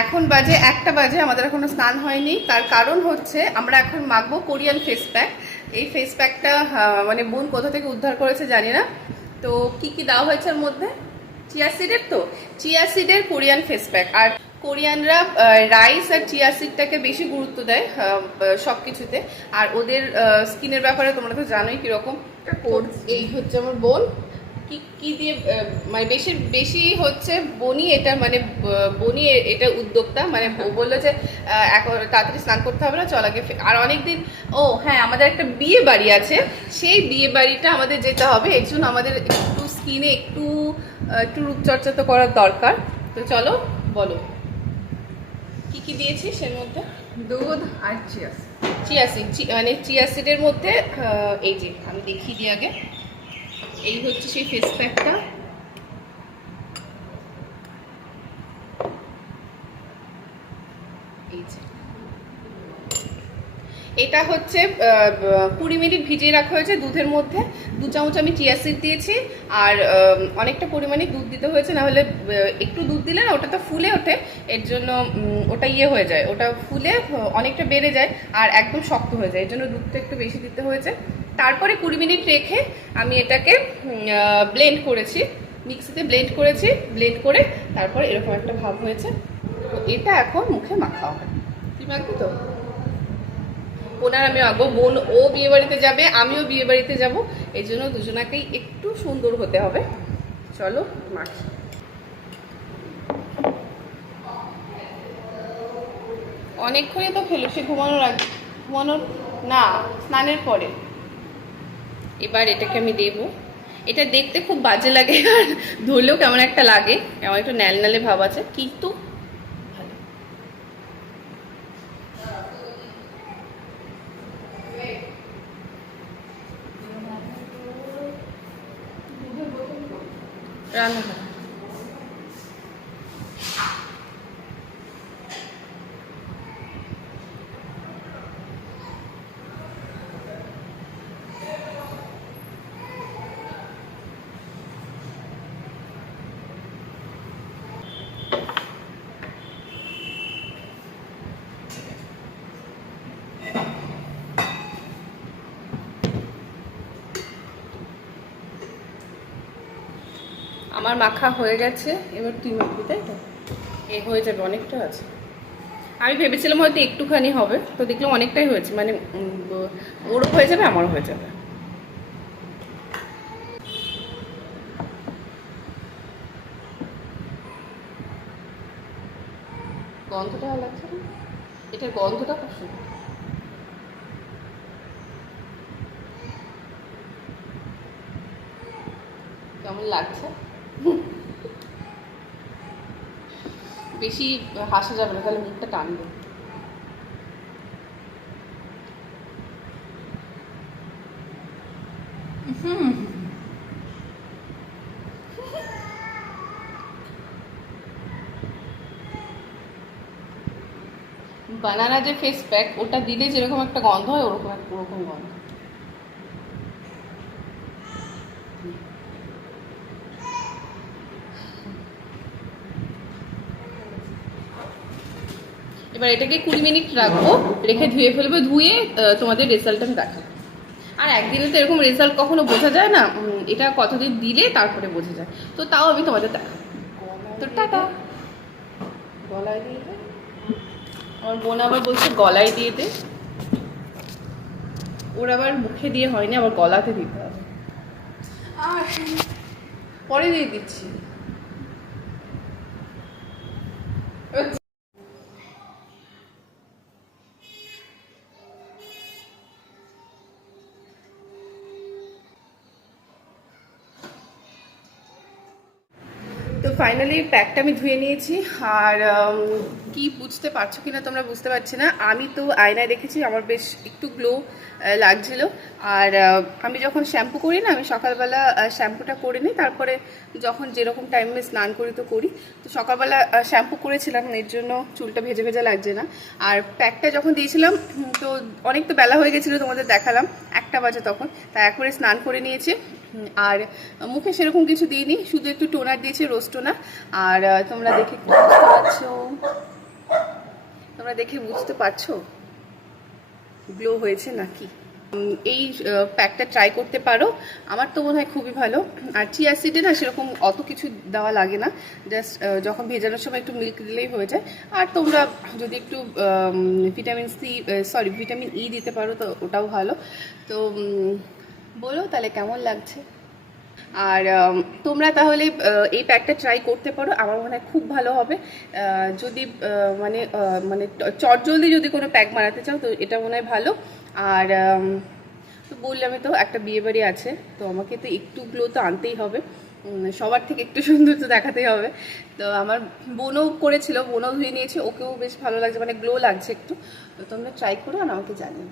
এখন বাজে 1টা বাজে, আমাদের এখনো স্নান হয়নি। তার কারণ হচ্ছে আমরা এখন মাখবো কোরিয়ান ফেস প্যাক। এই ফেস প্যাকটা মানে বোন কোথা থেকে উদ্ধার করেছে জানি না। তো কি কি দেওয়া হয়েছে এর মধ্যে? চিয়া সিডের, তো চিয়া সিডের কোরিয়ান ফেস প্যাক। আর কোরিয়ানরা রাইস আর চিয়া সিডটাকে বেশি গুরুত্ব দেয় সব কিছুতে। আর ওদের স্কিনের ব্যাপারে তোমরা তো জানোই কিরকম। এই হচ্ছে আমার বোন, কি কি দিয়ে মানে বেশি বেশি হচ্ছে বনি, এটা মানে বনি এটা উদ্যোক্তা। মানে ও বললো যে এখন তাড়াতাড়ি স্নান করতে হবে না, চল আগে আর অনেকদিন। ও হ্যাঁ, আমাদের একটা বিয়ে বাড়ি আছে, সেই বিয়ে বাড়িটা আমাদের যেতে হবে। এর জন্য আমাদের একটু স্কিনে একটু একটু রূপচর্চা তো করার দরকার। তো চলো বলো কি কি দিয়েছিস এর মধ্যে? দুধ আর চিয়া চিয়া সিড, মানে চিয়া সিডের মধ্যে এই যে আমি দেখিয়ে দিই আগে। এই হচ্ছে সেই ফেস প্যাকটা। এই যে এটা হচ্ছে 20 মিনিট ভিজিয়ে রাখা হয়েছে দুধের মধ্যে। 2 চামচ আমি চিয়া সিড দিয়েছি, আর অনেকটা পরিমাণে দুধ দিতে হয়েছে, না হলে একটু দুধ দিলে না ওটা তো ফুলে ওঠে। এর জন্য ওটা ইয়ে হয়ে যায়, ওটা ফুলে অনেকটা বেড়ে যায় আর একদম শক্ত হয়ে যায়। এর জন্য দুধটা একটু বেশি দিতে হয়েছে। তারপরে 20 মিনিট রেখে আমি এটাকে ব্লেন্ড করেছি, মিক্সিতে ব্লেন্ড করেছি। ব্লেন্ড করে তারপরে এরকম একটা ভাব হয়েছে। তো এটা এখন মুখে মাখা হবে। তুই মাখবি তো? ওনার আমি আঁকবো। বোন ও বিয়ে বাড়িতে যাবে, আমিও বিয়ে বাড়িতে যাবো, এই জন্য দুজনাকেই একটু সুন্দর হতে হবে। চলো মাখি। অনেকক্ষণই তো ফেলো, সে ঘুমানোর আগে, ঘুমানোর না, স্নানের পরে। এবার এটাকে আমি দেবো। এটা দেখতে খুব বাজে লাগে আর ধরলেও কেমন একটা লাগে, কেমন একটু ন্যাল ন্যালে ভাব আছে, কিন্তু ভালো। রান্নাঘর আমার মাখা হয়ে গেছে। এবার তুই মাখবি, তাই তো? এ হয়ে যাবে, অনেকটা আছে। আমি ভেবেছিলাম হয়তো একটুখানি হবে, তো দেখলাম অনেকটাই হয়েছে। মানে ওরও হয়ে যাবে, আমারও হয়ে যাবে। গন্ধটা ভালো লাগছে না? এটার গন্ধটা খুব সুন্দর। কেমন লাগছে? বেশি হাসা যাবে না, তাহলে মুখটা টানবে। বানানা যে ফেস প্যাক, ওটা দিলে যেরকম একটা গন্ধ হয়, ওরকম গন্ধ। এবার এটাকে 20 মিনিট রাখবো, রেখে ধুয়ে ফেলবো। ধুয়ে তোমাদের রেজাল্ট আমি দেখাবো। আর একদিনে তো এরকম রেজাল্ট কখনো বোঝা যায় না, এটা কতদিন দিলে তারপরে বোঝা যায়। তো তাও আমি তোমাদের দেখাবো। তো টাটা। গলায় দিয়ে দে। আমার বোন আবার বলছে গলায় দিয়ে দে। ওর আবার মুখে দিয়ে হয়নি, আবার গলাতে দিতে হবে। আর পরে দিয়ে দিচ্ছি। তো ফাইনালি প্যাকটা আমি ধুয়ে নিয়েছি। আর কি বুঝতে পারছো কিনা তোমরা, বুঝতে পারছি না। আমি তো আয়নায় দেখেছি আমার বেশ একটু গ্লো লাগছিল। আর আমি যখন শ্যাম্পু করি না, আমি সকালবেলা শ্যাম্পুটা করে নিই, তারপরে যখন যেরকম টাইমে স্নান করি তো করি। তো সকালবেলা শ্যাম্পু করেছিলাম, এর জন্য চুলটা ভেজে ভেজে লাগছে না। আর প্যাকটা যখন দিয়েছিলাম তো অনেক তো বেলা হয়ে গেছিলো, তোমাদের দেখালাম 1টা বাজে তখন। তাই একবারে স্নান করে নিয়েছি। আর মুখে সেরকম কিছু দিইনি, শুধু একটু টোনার দিয়েছি, রোজ টোনার। আর তোমরা দেখে বুঝতে পারছো তোমরা দেখে বুঝতে পারছো গ্লো হয়েছে নাকি। এই প্যাকটা ট্রাই করতে পারো, আমার তো মনে হয় খুবই ভালো। আর চিয়া সিডে না সেরকম অত কিছু দেওয়া লাগে না, জাস্ট যখন ভেজানোর সময় একটু মিল্ক দিলেই হয়ে যায়। আর তোমরা যদি একটু ভিটামিন ই দিতে পারো তো ওটাও ভালো। তো বলো তাহলে কেমন লাগছে। আর তোমরা তাহলে এই প্যাকটা ট্রাই করতে পারো, আমার মনে হয় খুব ভালো হবে। যদি মানে চটজলদি যদি কোনো প্যাক বানাতে চাও তো এটা মনে হয় ভালো। আর তো বললামই তো একটা বিয়েবাড়ি আছে, তো আমাকে তো একটু গ্লো তো আনতেই হবে, সবার থেকে একটু সুন্দর তো দেখাতেই হবে। তো আমার বোনও করেছিল, বোনও ধুয়ে নিয়েছে, ওকেও বেশ ভালো লাগছে, মানে গ্লো লাগছে একটু। তো তোমরা ট্রাই করো আর আমাকে জানিও।